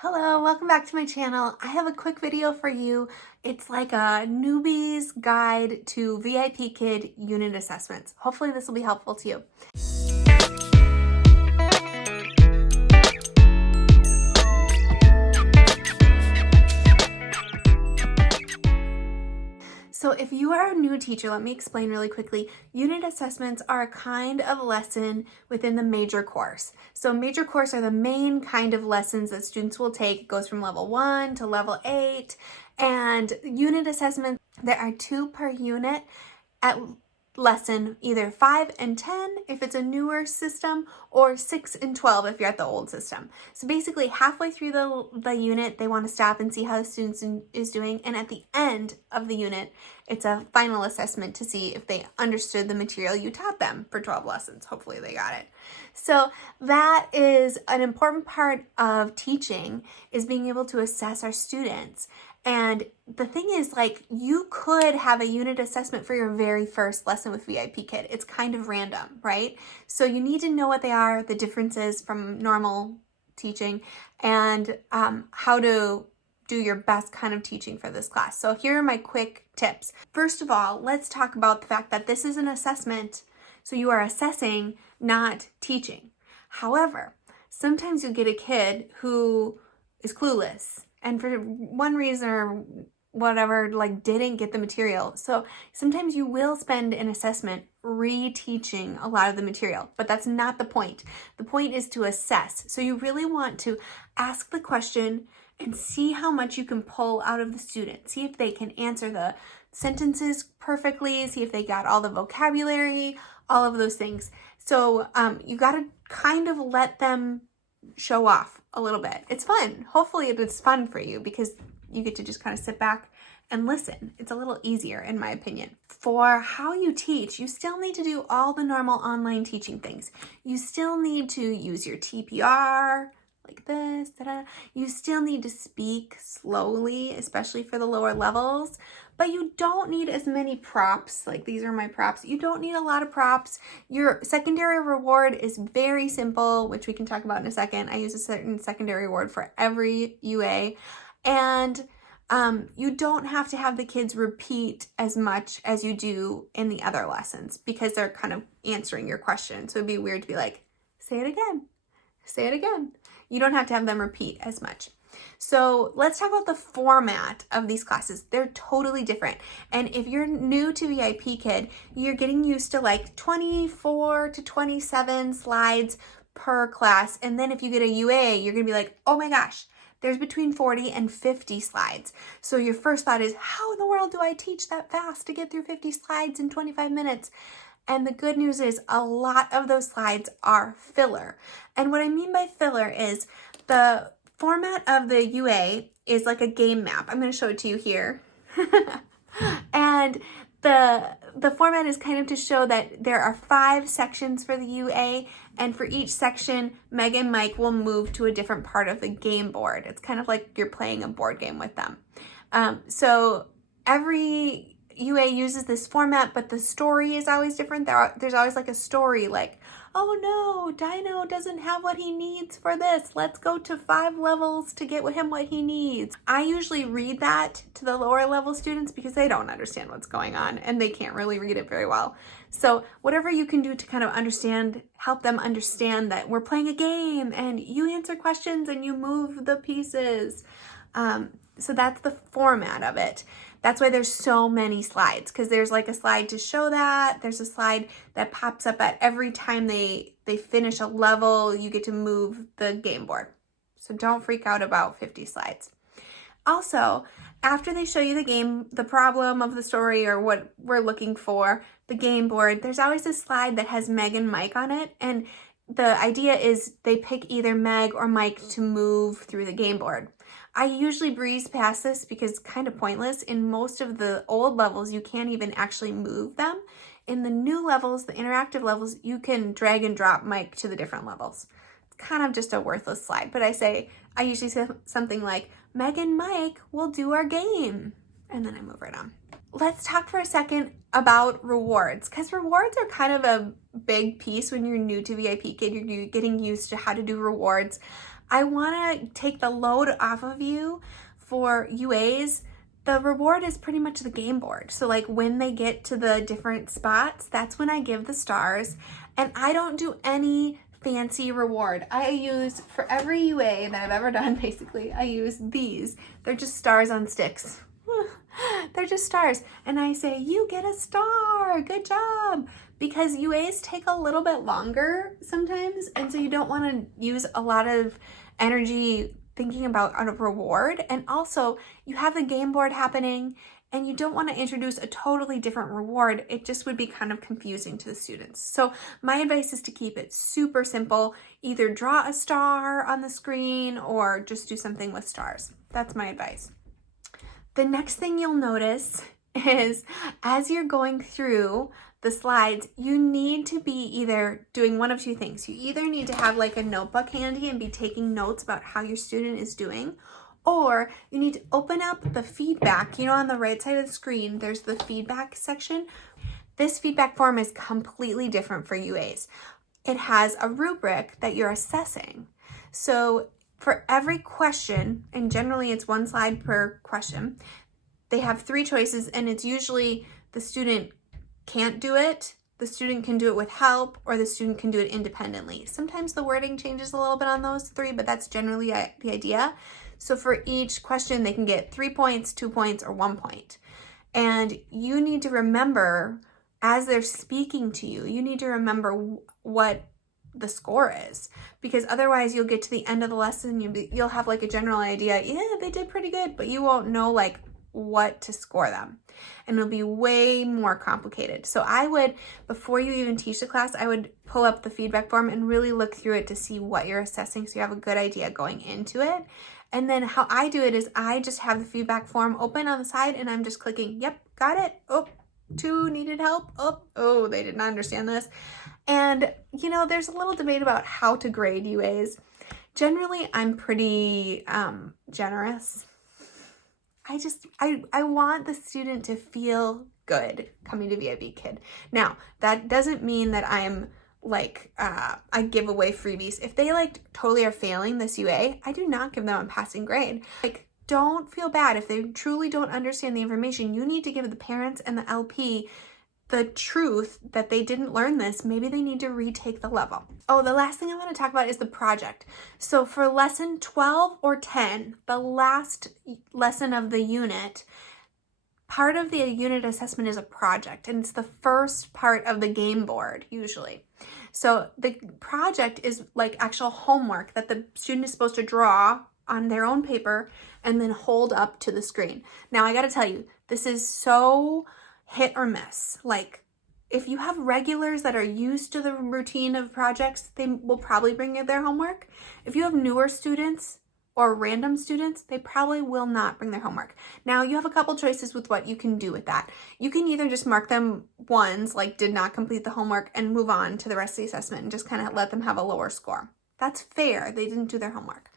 Hello, welcome back to my channel. I have a quick video for you. It's like a newbie's guide to VIPKid Unit Assessments. Hopefully this will be helpful to you. So if you are a new teacher, let me explain really quickly. Unit assessments are a kind of lesson within the major course. So major course are the main kind of lessons that students will take. It goes from level 1 to level 8. And unit assessments, there are 2 per unit at lesson, either 5 and 10 if it's a newer system, or 6 and 12 if you're at the old system. So basically halfway through the unit, they want to stop and see how the student is doing, and at the end of the unit, it's a final assessment to see if they understood the material you taught them for 12 lessons. Hopefully they got it. So that is an important part of teaching, is being able to assess our students. And the thing is, like, you could have a unit assessment for your very first lesson with VIPKid. It's kind of random, right? So you need to know what they are, the differences from normal teaching, and how to do your best kind of teaching for this class. So here are my quick tips. First of all, let's talk about the fact that this is an assessment. So you are assessing, not teaching. However, sometimes you'll get a kid who is clueless and for one reason or whatever, like, didn't get the material. So sometimes you will spend an assessment reteaching a lot of the material, but that's not the point. The point is to assess. So you really want to ask the question and see how much you can pull out of the student. See if they can answer the sentences perfectly, see if they got all the vocabulary, all of those things. So you gotta kind of let them show off a little bit. It's fun. Hopefully it's fun for you because you get to just kind of sit back and listen. It's a little easier, in my opinion. For how you teach, you still need to do all the normal online teaching things. You still need to use your TPR, like this, You still need to speak slowly, especially for the lower levels, but you don't need as many props. Like, these are my props. You don't need a lot of props. Your secondary reward is very simple, which we can talk about in a second. I use a certain secondary reward for every UA, and you don't have to have the kids repeat as much as you do in the other lessons because they're kind of answering your question. So it'd be weird to be like, say it again, say it again. You don't have to have them repeat as much. So let's talk about the format of these classes. They're totally different. And if you're new to VIPKid, you're getting used to like 24 to 27 slides per class. And then if you get a UA, you're gonna be like, oh my gosh, there's between 40 and 50 slides. So your first thought is, how in the world do I teach that fast to get through 50 slides in 25 minutes? And the good news is a lot of those slides are filler. And what I mean by filler is the format of the UA is like a game map. I'm going to show it to you here. And the format is kind of to show that there are 5 sections for the UA, and for each section, Meg and Mike will move to a different part of the game board. It's kind of like you're playing a board game with them. So every UA uses this format, but the story is always different. There's always like a story like, oh no, Dino doesn't have what he needs for this. Let's go to 5 levels to get him what he needs. I usually read that to the lower level students because they don't understand what's going on and they can't really read it very well. So whatever you can do to kind of help them understand that we're playing a game and you answer questions and you move the pieces. So that's the format of it. That's why there's so many slides, because there's like a slide to show that. There's a slide that pops up at every time they finish a level, you get to move the game board. So don't freak out about 50 slides. Also, after they show you the game, the problem of the story or what we're looking for, the game board, there's always a slide that has Meg and Mike on it. And the idea is they pick either Meg or Mike to move through the game board. I usually breeze past this because it's kind of pointless. In most of the old levels, you can't even actually move them. In the new levels, the interactive levels, you can drag and drop Mike to the different levels. It's kind of just a worthless slide, but I usually say something like, Meg and Mike will do our game. And then I move right on. Let's talk for a second about rewards, because rewards are kind of a big piece when you're new to VIPKid. You're getting used to how to do rewards. I want to take the load off of you for UAs. The reward is pretty much the game board. So like when they get to the different spots, that's when I give the stars. And I don't do any fancy reward. I use, for every UA that I've ever done, basically, I use these. They're just stars on sticks. They're just stars. And I say, you get a star, good job. Because UAs take a little bit longer sometimes. And so you don't want to use a lot of energy thinking about a reward. And also you have the game board happening and you don't want to introduce a totally different reward. It just would be kind of confusing to the students. So my advice is to keep it super simple. Either draw a star on the screen or just do something with stars. That's my advice. The next thing you'll notice is as you're going through the slides, you need to be either doing one of two things. You either need to have like a notebook handy and be taking notes about how your student is doing, or you need to open up the feedback. You know, on the right side of the screen, there's the feedback section. This feedback form is completely different for UAs. It has a rubric that you're assessing. So for every question, and generally it's one slide per question, they have 3 choices, and it's usually the student can't do it, the student can do it with help, or the student can do it independently. Sometimes the wording changes a little bit on those 3, but that's generally the idea. So for each question, they can get 3 points, 2 points, or 1 point. And you need to remember, as they're speaking to you, you need to remember what the score is, because otherwise you'll get to the end of the lesson, you'll have like a general idea, yeah, they did pretty good, but you won't know like what to score them, and it'll be way more complicated. So I would, before you even teach the class, I would pull up the feedback form and really look through it to see what you're assessing, so you have a good idea going into it. And then how I do it is I just have the feedback form open on the side and I'm just clicking, yep, got it. Oh, 2 needed help. Oh, they did not understand this. And you know, there's a little debate about how to grade UAs. Generally, I'm pretty generous. I want the student to feel good coming to VIPKid. Now, that doesn't mean that I'm like, I give away freebies. If they like totally are failing this UA, I do not give them a passing grade. Like, don't feel bad if they truly don't understand the information. You need to give the parents and the LP the truth that they didn't learn this. Maybe they need to retake the level. Oh, the last thing I want to talk about is the project. So for lesson 12 or 10, the last lesson of the unit, part of the unit assessment is a project, and it's the first part of the game board usually. So the project is like actual homework that the student is supposed to draw on their own paper and then hold up to the screen. Now I gotta tell you, this is so hit or miss. Like, if you have regulars that are used to the routine of projects, they will probably bring in their homework. If you have newer students or random students, they probably will not bring their homework. Now, you have a couple choices with what you can do with that. You can either just mark them ones, like did not complete the homework, and move on to the rest of the assessment and just kind of let them have a lower score. That's fair. They didn't do their homework.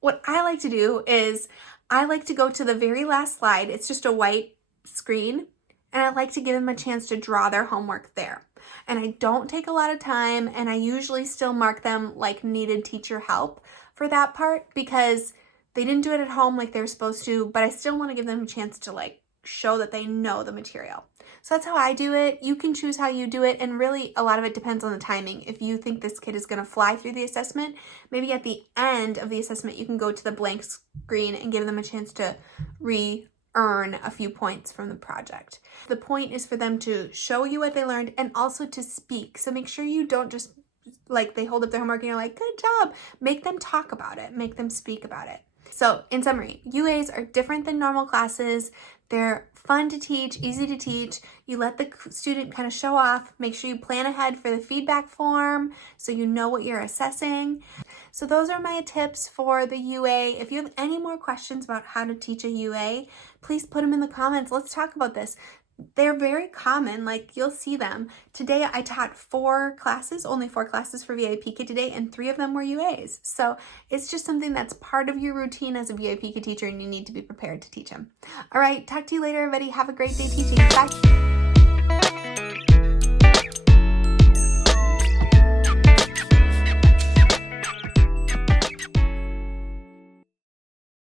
What I like to do is I like to go to the very last slide. It's just a white screen. And I like to give them a chance to draw their homework there. And I don't take a lot of time, and I usually still mark them like needed teacher help for that part, because they didn't do it at home like they were supposed to, but I still want to give them a chance to like show that they know the material. So that's how I do it. You can choose how you do it, and really a lot of it depends on the timing. If you think this kid is going to fly through the assessment, maybe at the end of the assessment you can go to the blank screen and give them a chance to earn a few points from the project. The point is for them to show you what they learned and also to speak. So make sure you don't just like they hold up their homework and you're like, good job. Make them talk about it. Make them speak about it. So in summary, UAs are different than normal classes. They're fun to teach, easy to teach. You let the student kind of show off. Make sure you plan ahead for the feedback form so you know what you're assessing. So those are my tips for the UA. If you have any more questions about how to teach a UA, please put them in the comments. Let's talk about this. They're very common, like you'll see them. Today I taught 4 classes, only 4 classes for VIPKid today, and 3 of them were UAs. So it's just something that's part of your routine as a VIPKid teacher, and you need to be prepared to teach them. All right, talk to you later, everybody. Have a great day teaching. Bye.